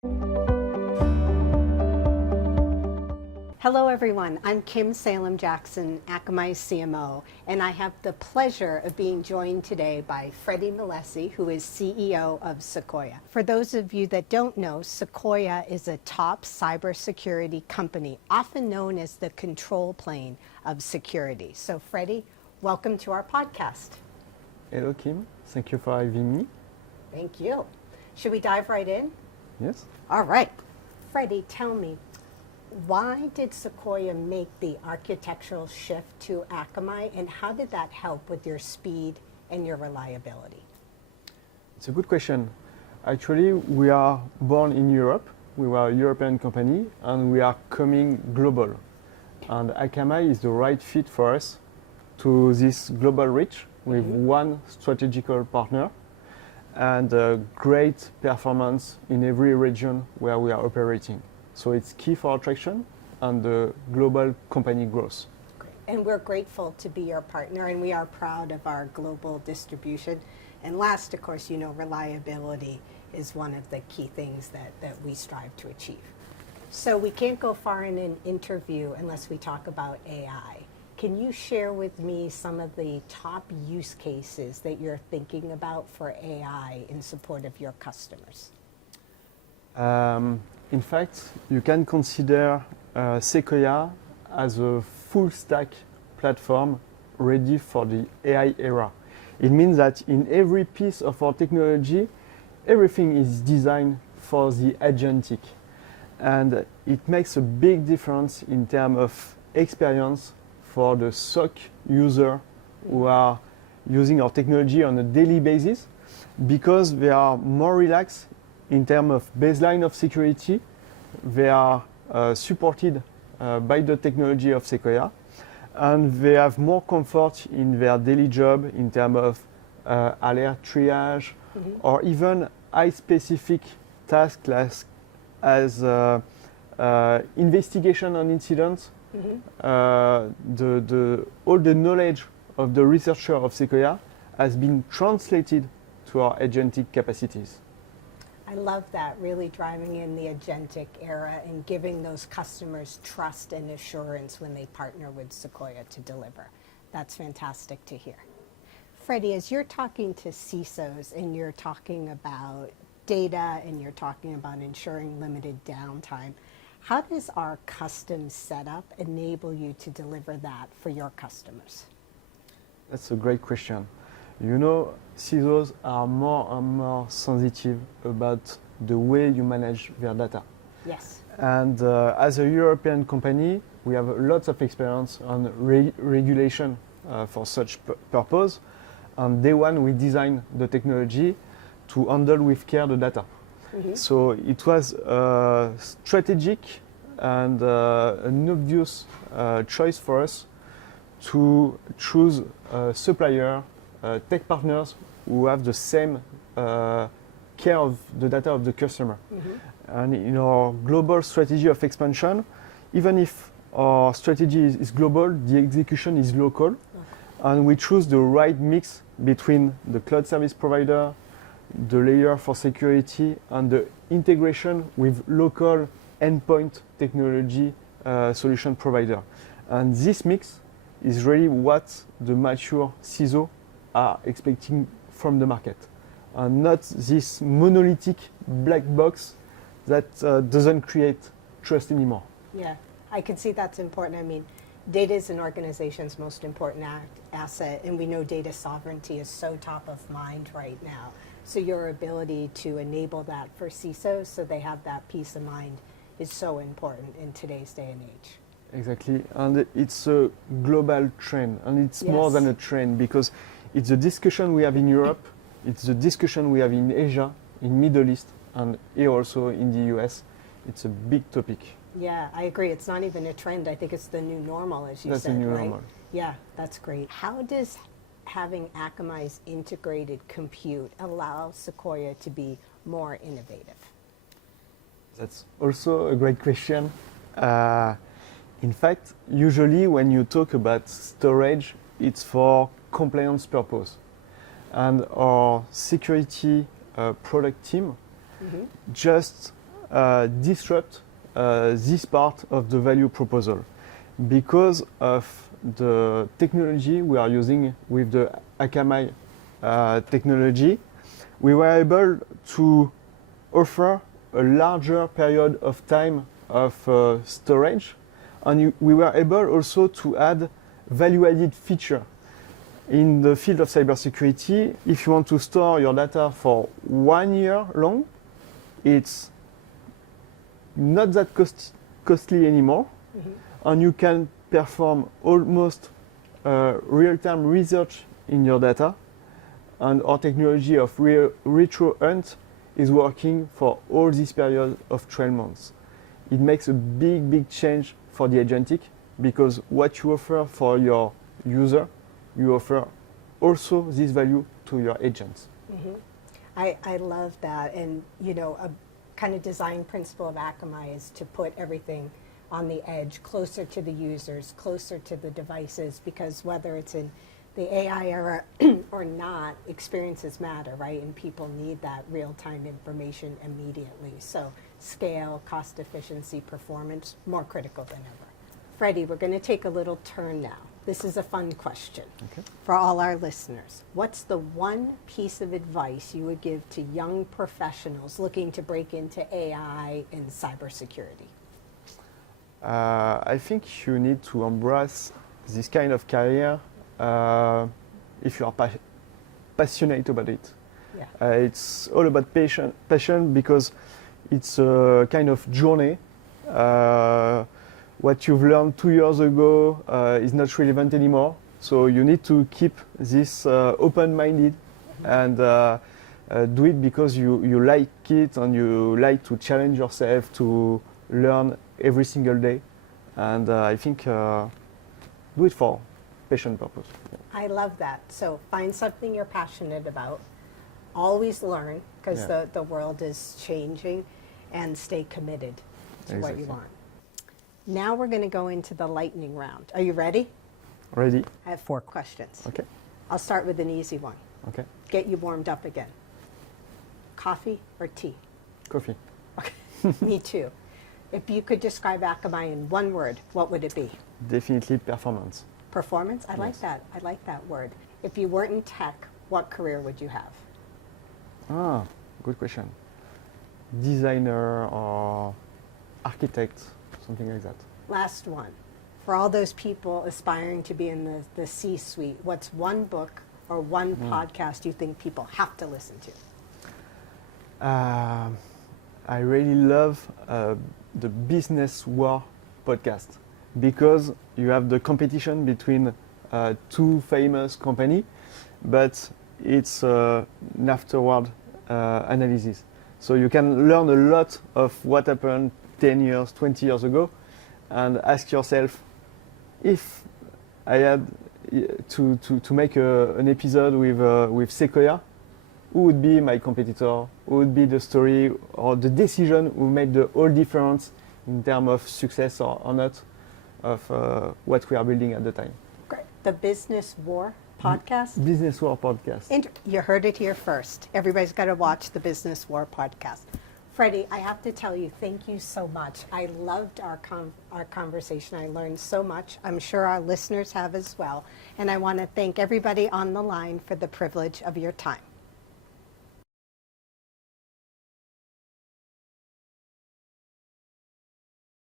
Hello everyone, I'm Kim Salem-Jackson, Akamai CMO, and I have the pleasure of being joined today by Freddy Milesi, who is CEO of Sekoia. For those of you that don't know, Sekoia is a top cybersecurity company, often known as the control plane of security. So Freddy, welcome to our podcast. Hello Kim, thank you for having me. Thank you. Should we dive right in? Yes. All right. Freddy, tell me, why did Sekoia make the architectural shift to Akamai, and how did that help with your speed and your reliability? It's a good question. Actually, we are born in Europe. We were a European company, and we are coming global. And Akamai is the right fit for us to this global reach with one strategical partner and a great performance in every region where we are operating. So it's key for our traction and the global company growth. Great. And we're grateful to be your partner, and we are proud of our global distribution. And last, of course, reliability is one of the key things that we strive to achieve. So we can't go far in an interview unless we talk about AI. Can you share with me some of the top use cases that you're thinking about for AI in support of your customers? In fact, you can consider Sekoia as a full stack platform ready for the AI era. It means that in every piece of our technology, everything is designed for the agentic. And it makes a big difference in terms of experience for the SOC user who are using our technology on a daily basis, because they are more relaxed in terms of baseline of security. They are supported by the technology of Sekoia, and they have more comfort in their daily job in terms of alert triage, or even high-specific tasks as investigation on incidents. All the knowledge of the researcher of Sekoia has been translated to our agentic capacities. I love that, really driving in the agentic era and giving those customers trust and assurance when they partner with Sekoia to deliver. That's fantastic to hear. Freddy, as you're talking to CISOs and you're talking about data and you're talking about ensuring limited downtime, how does our custom setup enable you to deliver that for your customers? That's a great question. CISOs are more and more sensitive about the way you manage their data. Yes. And as a European company, we have lots of experience on regulation for such purpose. On day one, we designed the technology to handle with care the data. So it was strategic and an obvious choice for us to choose a supplier, tech partners who have the same care of the data of the customer. And in our global strategy of expansion, even if our strategy is global, the execution is local. And we choose the right mix between the cloud service provider, the layer for security, and the integration with local endpoint technology solution provider. And this mix is really what the mature CISO are expecting from the market, and not this monolithic black box that doesn't create trust anymore. Yeah, I can see that's important. I mean, data is an organization's most important asset, and we know data sovereignty is so top of mind right now. So your ability to enable that for CISOs so they have that peace of mind is so important in today's day and age. Exactly, and it's a global trend, and it's more than a trend, because it's a discussion we have in Europe, it's the discussion we have in Asia, in Middle East, and here also in the US. It's a big topic. Yeah, I agree. It's not even a trend. I think it's the new normal, as you said, right? That's the new normal. Yeah, that's great. How does having Akamai's integrated compute allow Sekoia to be more innovative? That's also a great question. In fact, usually when you talk about storage, it's for compliance purpose. And our security product team just disrupt this part of the value proposal because of the technology we are using with the Akamai technology. We were able to offer a larger period of time of storage, and we were able also to add value-added feature. In the field of cybersecurity, if you want to store your data for 1 year long, it's not that costly anymore, and you can perform almost real-time research in your data. And our technology of retro hunt is working for all this period of 12 months. It makes a big change for the agentic, because what you offer for your user, you offer also this value to your agents. I love that. And you know, a kind of design principle of Akamai is to put everything on the edge, closer to the users, closer to the devices, because whether it's in the AI era or not, experiences matter, right? And people need that real-time information immediately. So scale, cost efficiency, performance, more critical than ever. Freddy, we're going to take a little turn now. This is a fun question for all our listeners. What's the one piece of advice you would give to young professionals looking to break into AI and cybersecurity? I think you need to embrace this kind of career if you are passionate about it. Yeah. It's all about passion, because it's a kind of journey. What you've learned 2 years ago is not relevant anymore. So you need to keep this open-minded and do it because you like it and you like to challenge yourself to learn every single day. And I think do it for passion purpose. I love that. So find something you're passionate about, always learn, because the world is changing, and stay committed to what you want. Now we're going to go into the lightning round. Are you ready? Ready. I have 4 questions. Okay. I'll start with an easy one. Okay. Get you warmed up again. Coffee or tea? Coffee. Okay. Me too. If you could describe Akamai in one word, what would it be? Definitely performance. Performance? I like that. I like that word. If you weren't in tech, what career would you have? Ah, good question. Designer or architect, something like that. Last one. For all those people aspiring to be in the C-suite, what's one book or one podcast you think people have to listen to? I really love the Business War podcast, because you have the competition between 2 famous companies, but it's an afterward analysis. So you can learn a lot of what happened 10 years, 20 years ago, and ask yourself, if I had to make an episode with Sekoia, who would be my competitor? Who would be the story or the decision who made the whole difference in terms of success or not of what we are building at the time? Great. The Business War podcast? Business War podcast. You heard it here first. Everybody's got to watch the Business War podcast. Freddy, I have to tell you, thank you so much. I loved our conversation. I learned so much. I'm sure our listeners have as well. And I want to thank everybody on the line for the privilege of your time.